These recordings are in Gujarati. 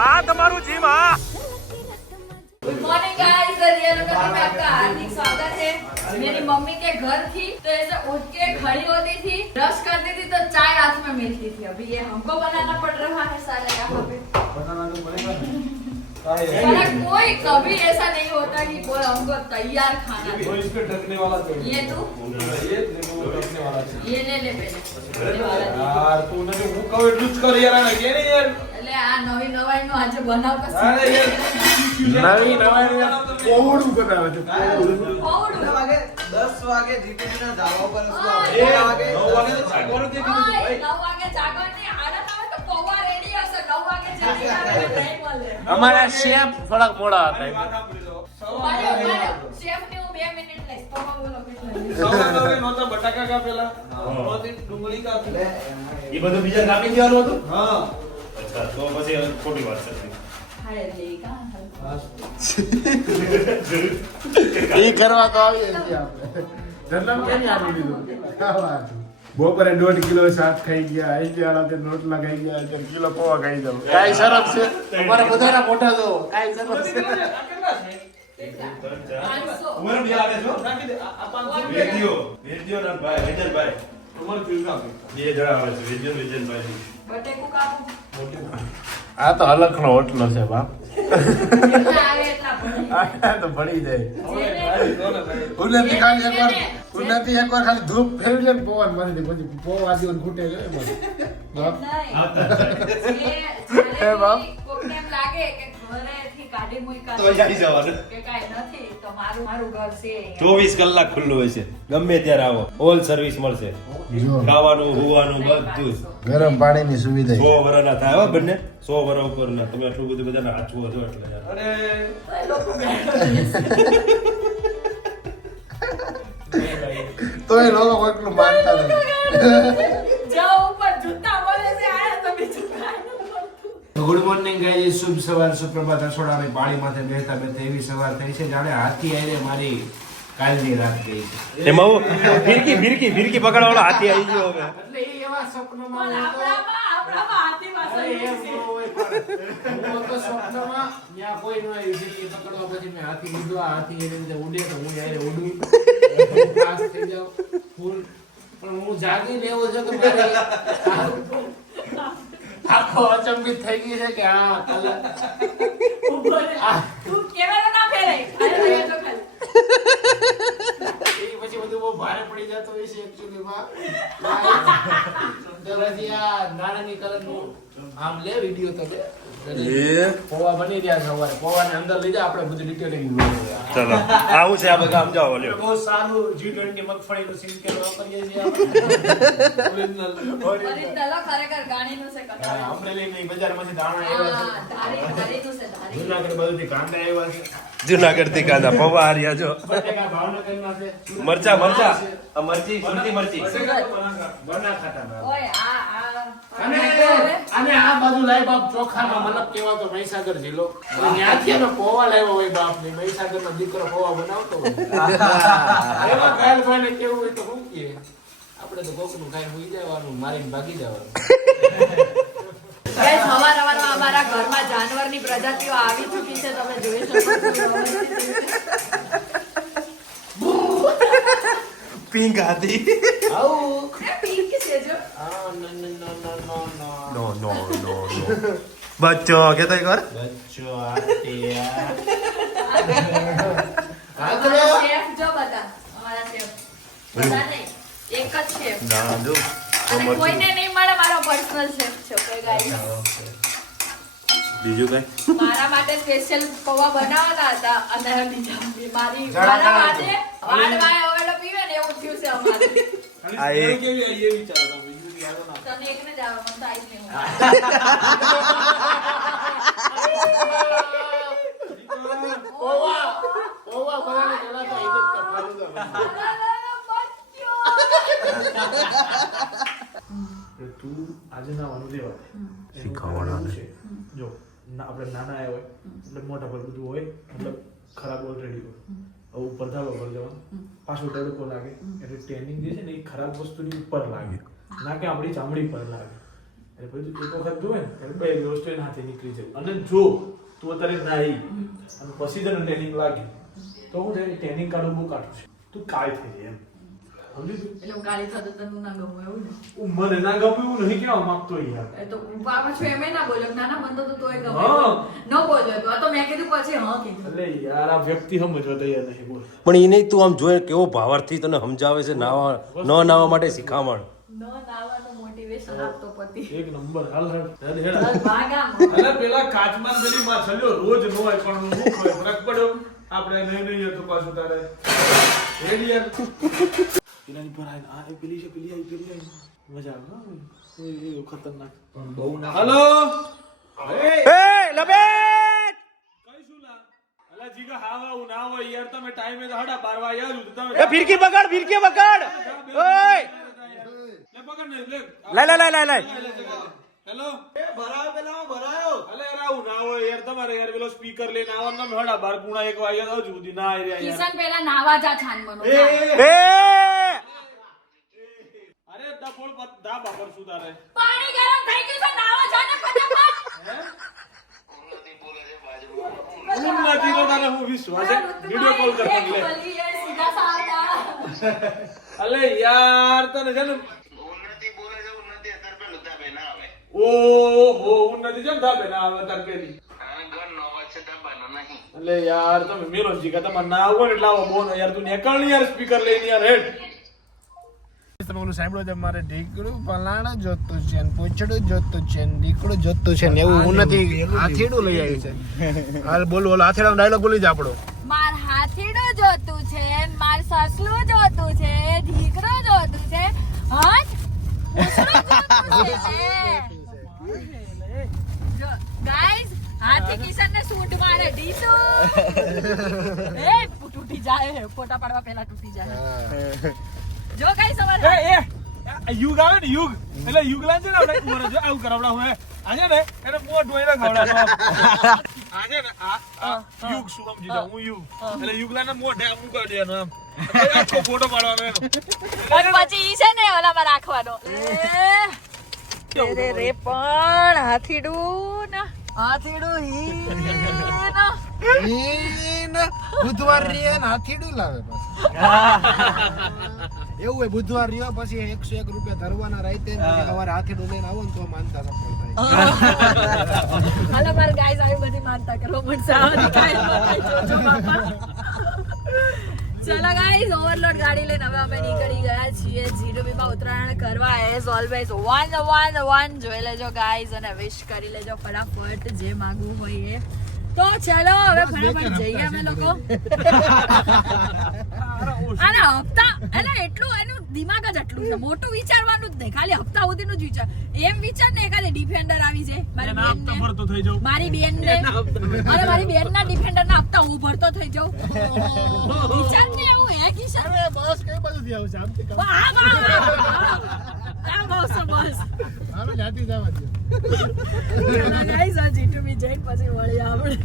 આ તમારું જીમ હા गुड मॉर्निंग गाइस, रियल में आपका हार्दिक स्वागत है। मेरी मम्मी के घर थी तो ऐसे उठ के खड़ी होती थी, ब्रश करती थी तो चाय हाथ में मिलती थी। अभी ये हमको बनाना पड़ रहा है सारा यहाँ पे। बनाना तो पड़ेगा सारा कोई कभी ऐसा नहीं होता कि कोई हमको तैयार खाना दे। वो इसको ढकने वाला चाहिए। ये तू ये देखो ढकने वाला चाहिए। ये ले ले पहले। यार तूने जो હું કહું એટલું જ કર યાર આને કે નહીં યાર એટલે આ નવી નવાઈ નો આજે બનાવતા અરે યાર નવી નવાઈ કોવડું બનાવે છે કોવડું 10 વાગે જીપીના ધાબા પર એ 9 વાગે તો જાગવાનું કે કીધું ભાઈ 9 વાગે જાગવાની આદત આવે તો પૌવા રેડી હશે 9 વાગે જલ્દી આવે નહીં મળે અમારા શેફ થોડાક મોડા હતા વાત સાંભળી લો શેફ ને હું 2 મિનિટ લઈશ પૌવા બોલો કેટલા સવારે નહોતા બટાકા કાપેલા નહોતી ડુંગળી કાપી એ બધું બીજા કાપી દેવાનું હતું હા અચ્છા તો પછી ખોટી વાત છે હાય લેગા એ કરવા તો આવીએ છીએ આપણે ધંધા કેમ આપી દીધું બપોરે 1.5 કિલો શાક ખાઈ ગયા આઈ ગયા રાતે રોટલા ખાઈ ગયા એટલે કિલો પૌવા ખાઈ જાવ કાઈ શરમ છે તમારા બધાના મોઢા જો કાઈ શરમ છે આ કેટલા છે ઉમર બી આવે છો નાખી દે આ 500 વેદ્યો ના ભાઈ વેજનભાઈ ઉમર જોઈ નાખી બે જણા આવે છે વેજનભાઈ બટેકુ કાપો આ તો હલકનો હોટલો છે બાપ કેટલા આવે એટલા ભણી આ તો ભળી જાય હવે ઉન્નતિ ખાલી એકવાર ઉન્નતિ એકવાર ખાલી ધૂપ ફેરવી લે ને પવન માંથી પછી પવન આદિવન ખૂટે છે એમાં બાપ હે બાપ. કોકને એમ લાગે કે ઘરેથી કાઢી મૂક્યા તો જઈ જવાનું. કે કાઈ નથી તો મારું ઘર છે 24 કલાક ખુલ્લું હોય છે ગમે ત્યારે આવો ઓલ સર્વિસ મળશે જો ખાવાનું હોવાનું બધું જ ગરમ પાણીની સુવિધા 100 વર્ષના થાય હો બંને 100 વર્ષ ઉપરના તમે આટલું બધું બધાને હાચવો છો એટલે યાર અરે એ લોકો તો એ લોકો કોઈકનું માનતા નથી જાઓ ઉપર જૂતા બોલે છે આયા તો બીજું કાંઈ ગુડ મોર્નિંગ ગાઈઝ, શુભ સવાર, સુપ્રભાત. રસોડાની પાળીમાંથી બેસતા બેસતા એવી સવાર થઈ છે જાણે હાથી આઈને મારી કાલની રાત ગઈ છે. એમાં હું ફિરકી પકડવાળો હાથી આવી ગયો હવે એટલે એ એવા સપનામાં પણ હું હતો. આપણામાં હાથી અરે એમ વાસણ ન હોય પણ હું હતો સ્વપ્નમાં, ત્યાં કોઈ ન આવ્યું. ફિરકી પકડવા પછી મેં હાથી લીધો. આ હાથી એવી રીતે ઉડે તો હું યારે ઉડું, પાસ થઈ જાઉં ફૂલ. પણ હું જાગીને એવો છે કે મારે આખો અચંબિત થઈ ગઈ છે કે આ કલાક ઉભો રહે. તું કેમેરો ના ફેરે ખાલી રહે તો ખાલી એ પછી બધું બહુ ભારે પડી જતો હોય છે actually માં. તો પછી આ નારંગી કલરનું આમ લે વિડિયો તો લે. પૌવા બની રહ્યા છે સવારે. પૌવાને અંદર લઈ જા, આપણે બધું ડિટેલિંગ જોઈએ. ચલો આવું છે આપણે ગામ જાવ લ્યો બહુ સારું G20 મગફળીનું સિંગતેલ વાપરીએ છીએ આપણે. ઓરિજિનલ ખરેખર ગાણીનું છે કટાવે અમરેલીની બજારમાંથી દાણા આવ્યા છે. ધારીનું છે ધારી જૂનાગઢ બાજુથી કાંદા આવ્યા છે. જુનાગઢ થી કાંદા પૌવા હાર્યા જો બટેકા ભાવનગરમાં છે. મરચા આ મરચી સુરતી મરચી બનાસકાંઠામાં. ઓય આ અને આ બાજુ લાય બાપ ચોખાનો મતલબ કેવા તો મહીસાગર જિલ્લો. ત્યાંથી અમે પૌવા લાવ્યો હોય બાપ ને મહીસાગરનો દીકરો પૌવા બનાવતો હોય. એમાં કાયલભાઈને કેવું હોય તો શું કહે? આપણે તો કોકનું ખાઈને સુઈ જવાનું, મારીને ભાગી જવાનું. ગાઈસ હવારમાં અમારા ઘરમાં જાનવરની પ્રજાતિઓ આવી ચૂકી છે તમે જોઈ શકો છો પિંક હાથી આવું. એ પિંક છે જો આ નો. નો બચ્ચો કેતો એક વાર બચ્ચો આટિયા. અમારા શેફ જો બધા અમારા શેફ બધા નહીં એક જ શેફ ના જો અને કોઈને નહીં મળે મારો પર્સનલ શેફ છે કોઈ ગાઈસ બીજું કઈ મારા માટે સ્પેશિયલ પૌવા બનાવવાના હતા અને બીજા મારી જરા મારા જરા માટે વાડવાય ઓવેલો પીવે ને એવું થયું છે અમારે આ એક કેવી આવી એ વિચારો તમે બીજું કઈ આગળ ના તને એકને જ આવે મને તો આઈ નહીં પૌવા બનાવીને પેલા તો ઇજ્જત કરવાનું તો. તું આજે ના વાનું લેવા શીખવાડવાનું છે. જો આપણે નાના આવ્યા હોય એટલે મોટા પર બધું હોય, મતલબ ખરાબ ઓલરેડી હોય. હવે ઉપર ધાબા પર જવાનું, પાછો તડકો લાગે એટલે ટેનિંગ જે છે ને એ ખરાબ વસ્તુની ઉપર લાગે, ના કે આપણી ચામડી પર લાગે. અરે પછી તું એક વખત જોવે ને એટલે બે દોસ્તો એના હાથે નીકળી જાય અને જો તું અત્યારે નાહી અને પછી તને ટ્રેનિંગ લાગી તો હું છે ટ્રેનિંગ કાઢું બહુ કાઢું છું તું કાળી થઈ જાય એમ સમજી તું એટલે હું કાળી થતો તને ના ગમું એવું ને હું મને ના ગમે એવું નહીં કેવા માંગતો યાર એ તો હું પાછું એમ ના બોલ્યો નાના મન તો તોય ગમે હા. ન બોલ્યો તો આ તો મેં કીધું પછી હા કીધું એટલે યાર આ વ્યક્તિ સમજવા તૈયાર નહીં બોલ પણ એ નહીં તું આમ જોયે કેવો ભાવાર્થી તને સમજાવે છે નાવા ન નાવા માટે શીખામણ ન નાવાનું મોટિવેશન આપતો પતિ એક નંબર હાલ હાલ હેડ બસ હેડ ભાગા અલા પેલા કાચમાં પેલી માં છલ્યો રોજ નો હોય પણ હું ખોય ફરક પડ્યો આપણે નહીં તો પાછું તારે રેડી યાર પેલાની પર આય આ પેલી છે પેલી આઈ મજા આવે એ ખતરનાક બહુ ના હેલો એ લબેટ કઈ શું લા અલા જીગા હાવા હું ના હોય યાર તમે ટાઈમે તો 12:30 યાર તમે એ ફિરકી પકડ ઓય લે પકડ ને લે લાય હેલો એ ભરાયો પેલા ભરાયો અલે યાર આવું ના હોય યાર તમારે યાર પેલો સ્પીકર લઈને આવવાનું ને 12:30 પૂણા 1 વાગ્યા હજુ સુધી ના આવી રહ્યા યાર કિશન પેલા નાવા જા છાન બનો એ અરે ડબોળ બધા બાપર શું તારે પાણી ગરમ થઈ ગયું છે નાવા જા ને ફટાફટ હું નથી તો તારે હું વિશ્વાસ છે વિડિયો કોલ કરતા લે બોલી એ સીધા સાદા અલે યાર તને છે ને ઓહો હું નથી જેમ થાપે ના આવે તાર પેલી અલે યાર તમે મેલો જીગા તમાર ના આવો ને એટલે આવો બોનો યાર તું નીકળ ને યાર સ્પીકર લઈને યાર હેડ તમે ઓલું સાંભળો છે મારે ઢીકડું પલાણા જોતું છે ને પૂંછડું જોતું છે ને ઢીકડું જોતું છે ને એવું હું નથી હાથીડું લઈ આવી છે હાલ બોલો ઓલો હાથીડાનો ડાયલોગ બોલી જ આપણો માર હાથીડું જોતું છે માર સસલું જોતું છે ઢીકડું જોતું છે હાથ ઉસળું જોતું છે જો ગાઈસ હાથી કિશન ને સૂટ મારે ડીસુ એ તૂટી જાય ફોટા પાડવા પહેલા તૂટી જાય જો ગાઈસ અમારે એ યુગ આવે ને યુગ એટલે યુગ લાંજે ને આપણે ઉમર જો આવું કરાવડા હોય આજે ને એને મોં ઢોઈને ખવડાવવાનો આજે ને આ યુગ શું સમજી જાવ હું યુગ એટલે યુગ લાને મોં ઢે આમ કરી દેવાનો આમ આખો ફોટો પાડવાનો એનો અને પછી ઈ છે ને ઓલામાં રાખવાનો રે રે પણ હાથીડું ના હાથીડું ઈન બુધવાર રે ને હાથીડું લાવે પાછું એવું હોય બુધવાર રહ્યો પછી 101 રૂપિયા ધરવાના રાઈતે પછી સવારે હાથીડું લઈને આવો ને તો માનતા સફળ થાય હાલો માર ગાઈસ આવી બધી માનતા કરવા મળશે આ ગાઈસ જોજો બાપા ચલો ગાઈસ ઓવરલોડ ગાડી લઈને હવે અમે નીકળી ગયા છીએ જીડુબી માં ઉત્તરાયણ કરવા એઝ ઓલવેઝ 1 જોઈ લેજો ગાઈસ અને વિશ કરી લેજો ફટાફટ જે માંગવું હોય એ તો ચલો હવે ફટાફટ જઈએ અમે લોકો અને હપ્તા એટલે એટલું એનું દિમાગ જ એટલું છે મોટું વિચારવાનું જ નહીં ખાલી હપ્તા સુધીનું જ વિચાર એમ વિચાર ને ખાલી ડિફેન્ડર આવી જાય મારી બેનને મારી બેનના ડિફેન્ડર ના હપ્તા હું ભરતો થઈ જાઉં વિચાર ને એવું હે કિશન બસ કઈ બાજુથી આવશે આમથી કામ બસ હાલો જાતી જવા દે ગાઈસ આ જીટુબી જઈને પછી વળી આપણે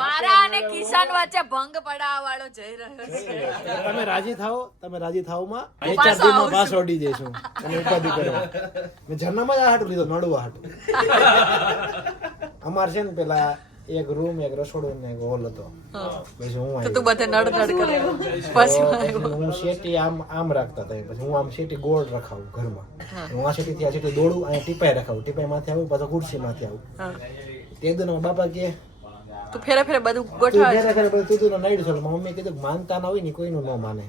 મારા અને કિશન વચ્ચે ભંગ પડાવવા વાળો જઈ રહ્યો છે તમે રાજી થાઓ માં 2-4 દિવસમાં પાસ ઓડી જઈશું અને ઉપાધિ કરો મેં જન્મમાં જ આ હાટું લીધો નડવા હાટું અમાર છે ને પેલા એક રૂમ એક રસોડું ને એક હોલ હતો પછી હું તો તું બધે નડ કરે પછી હું શેટી આમ રાખતા હતા પછી હું આમ શેટી ગોળ રખાવું ઘરમાં હું આ શેટી થી આ શેટી દોડું અને ટીપાઈ રખાવું ટીપાઈ માંથી આવું પાછો ખુરશી માંથી આવું તે દુના બાપા કે તું ફેરે બધું ગોઠવાય તું નાઈડ છો મમ્મી કીધું માનતા ના હોય ને કોઈનું ન માને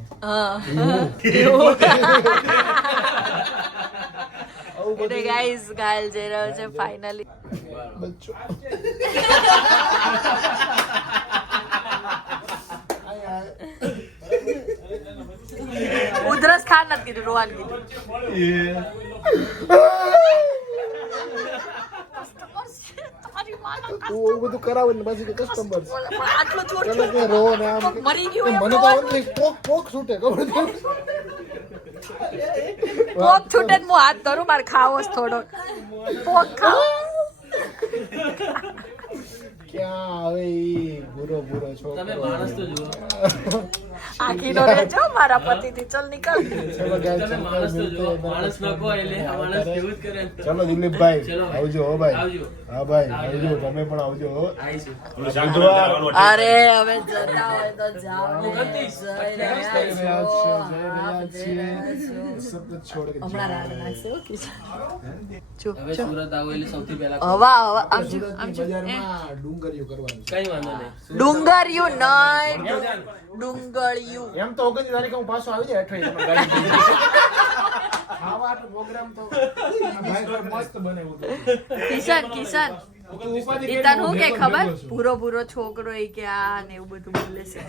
એટલે ગાઈસ ગાયલ જઈ રહ્યો છે ફાઇનલી બચ્ચો ઉધરસ ખાન નથી કીધું રોવાન કીધું તું એવું બધું કરાવે ને પછી કસ્ટમર આટલું એટલે કે રો ને આમ મરી ગયું મને તો ઓનલી પોક છૂટે ખબર છે પોક છૂટે હું હાથ ધરું મારે ખાવો જ થોડો પોક ખાવ ક્યાં આવે ઈ ભૂરો છોકરો તમે માણસ તો જુઓ આખી નો રહેજો મારા પતિથી ચલ નીકળ ચલો દિલીપભાઈ આવજો હો ભાઈ હા ભાઈ આવજો તમે પણ આવજો હો ઓલું શાક બનાવવાનું હતું. અરે હવે જતા હોય તો જાઓ ને. જય રહ્યા છો. હમણાં રાડ નાખશે હો કિશન. જો, હવે જો. સુરત આવો એટલે સૌથી પહેલા હવા આવજો આવજો બજારમાં ડુંગળીઓ કરવાનું કઈ વાંધો નહીં. ડુંગળિયું નહીં ડુંગળિયું એમ તો 29 તારીખે હું પાછો આવી જાય અઠવાડિયે ખાવા પ્રોગ્રામ તો ભાઈ મસ્ત બનાવ્યું કિશન કિશન ઈતન હું કે ખબર પૂરો પૂરો છોકરો એ કે આ ને એવું બધું બોલે છે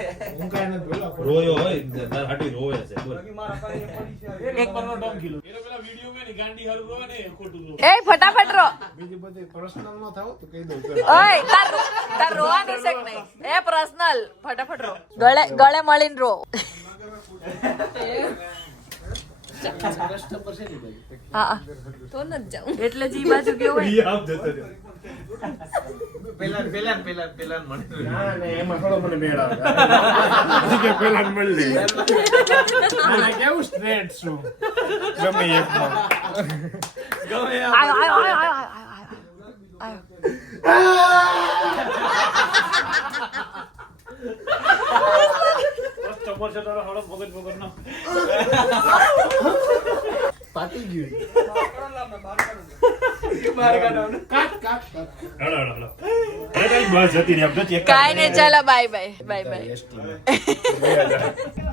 હું કાંઈ નથી બોલ્યો રોયો હોય તાર હાટી રોવે છે બોલ. એક એનો પેલા વિડીયો માં ગાંડી હારું રોવે ને એ ખોટું રોવે. એ ફટાફટ રો બીજી બધી પર્સનલ ન થાવ તો કહી દઉં ઓય તાર રોવાની છે કે નહીં એ પર્સનલ ફટાફટ રો ગળે મળીને રો હા તો ન જાઉં એટલે જ ઈ બાજુ ગયો હોય ઈ આમ જતો રહ્યો. ના ને એમાં થોડો મને મેળ આવે કે પેલા મળી લે આને કેવું સ્ટ્રેટ છું ગમે એકમાં આયો આયો આયો આયો આયો ચમર છે તારો હળો મગજ નો પાટી ગયું હાલો, હાલો, હાલો. અરે તારી બસ જતી રહી. આમ જો ચેક કાઈ નહીં ચાલો bye bye bye bye ST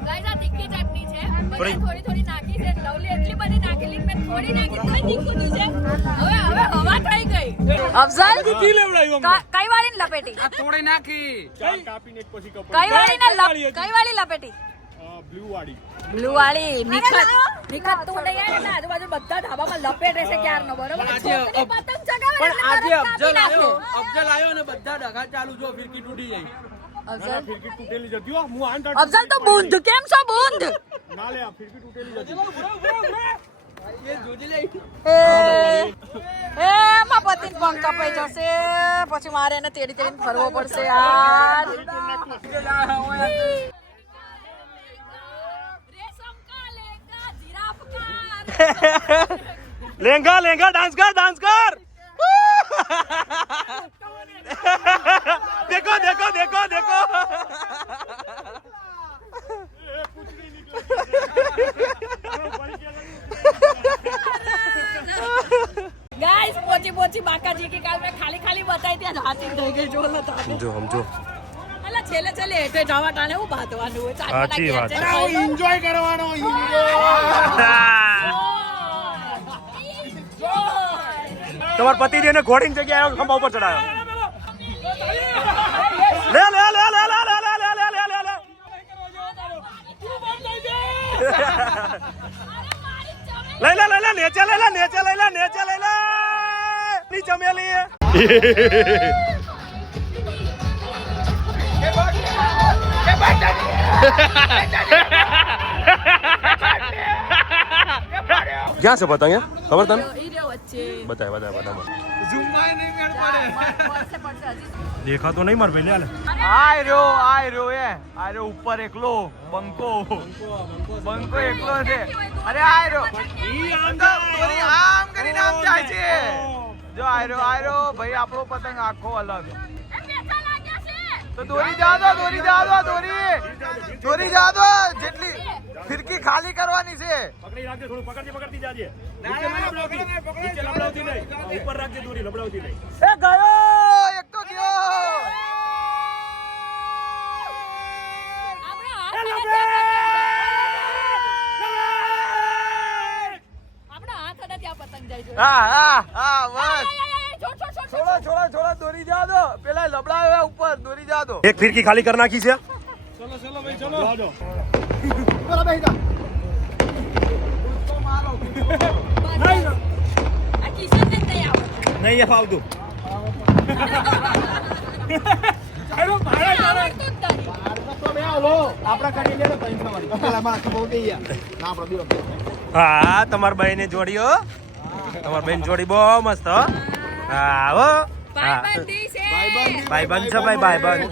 guys આ તીખી ચટણી છે બધા થોડી થોડી નાખી છે લવલી એટલી બધી નાખેલી મેં થોડી નાખી તો તીખું છે હવે હવા થઈ ગઈ અફઝલ કી લેવડાયું અમને? કઈ વાળી લપેટી થોડી નાખી કાપીને એક પછી કપડ કઈ વાળી કઈ વાળી લપેટી બ્લુ વાળી બ્લુ વાળી નિખત તું નહીં આવે ને આજુબાજુ બધા ધાબામાં લપેટે છે ક્યારનો બરોબર છોકરી પતંગ ચગાવે પણ આજે એટલે તરત કાપી અફજલ આવ્યો ને બધા ડખા ચાલુ જો ફિરકી તૂટી ગઈ. નાખે. ફિરકી તૂટેલી જતી હો હું આન અફઝલ તો બૂંદ કેમ છો બૂંદ ના લે આ ફિરકી તૂટેલી જતી એ જોજી લે. એ માં પતિન પંખ કપાઈ જશે પછી મારે એને તેડી તેડીને ફરવો પડશે યાર लहंगा लहंगा डांस कर देखो देखो देखो देखो गाइस पोची पोची बाकाजी की काल में खाली खाली बताई ત્યાં હાથી થઈ ગઈ જો લો સમજો સમજો. અલા છેલે છેલે એટલે જવા ટાણે હું બાતવાનું હોય સાચી વાત છે. એન્જોય કરવાનો તમારા પતિદેવ ને ઘોડીની જગ્યાએ ખંભા ઉપર ચડાયો લે લે લે લે લે લે લે લે લે લે લે લઈ લે લઈ લે નેચે લઈ લે નેચે લઈ લે નેચે લઈ લે ની ચમેલી ક્યાં છે પતંગ ખબર તને ઈ રહ્યો વચ્ચે બતાય બતાય બતાય પડશે પડશે હજી દેખાતો નહીં માર ભાઈ લે આય રહ્યો ઉપર એકલો બંકો એકલો છે. અરે આય રહ્યો આમ કરીને આમ જાય છે. જો આય રહ્યો ભાઈ આપણો પતંગ આખો અલગ. એ પેચા લાગ્યા છે તો દોરી જા દો જેટલી ફિરકી ખાલી કરવાની છે. પકડી રાખજે થોડું પકડતી જાજે નીચે લબડાવતી નહીં ઉપર રાખજે દોરી લબડાવતી નહીં એ ગયો એક તો ગયો. આપણે હાથ હતા ત્યાં પતંગ જાય છે હા બસ છોડો દોરી જા દો પેલા લબડાવ્યા ઉપર દોરી જા દો. એક ફિરકી ખાલી કરી નાખી છે ચલો ભાઈ ચલો આ કિશન ને નહીં આવડે નહીં ફાવતું આવડતું જ નથી. હા તમારા ભાઈ ને જોડીઓ તમારા બેન જોડી બહુ મસ્ત હો હા હો ભાઈબંધી છે ભાઈ બંધ છે ભાઈ બંધ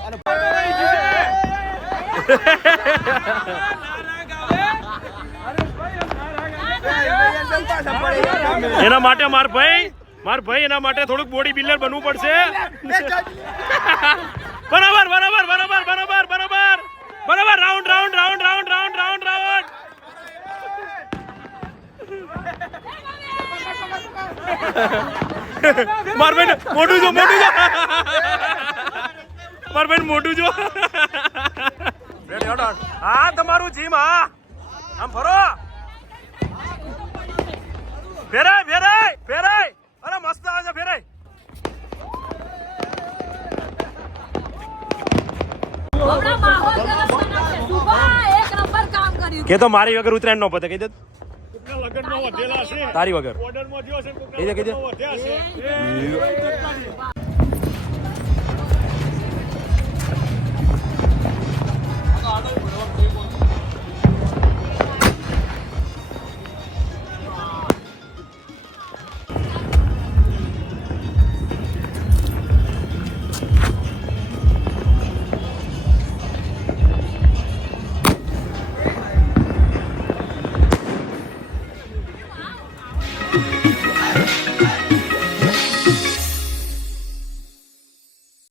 એના માટે માર ભાઈ એના માટે થોડુંક બોડી બિલ્ડર બનવું પડશે. બરાબર બરાબર બરાબર બરાબર બરાબર બરાબર. Round round round round round round round. માર ભાઈ મોટું જો માર ભાઈ મોટું જો. હા તમારું જીમ. હા આમ ફરો. ફેરાય ફેરાય ફેરાય. અરે મસ્ત આવે છે ફેરાય. હમણાં માહોલ ગરમ બનાવશે. સુભા એક નંબર કામ કર્યું. કે તો મારી વગર ઉત્તરાયણ નો પતે કહી દે. તારી વગર ઓર્ડરમાં જો છે કહી દે કહી દે.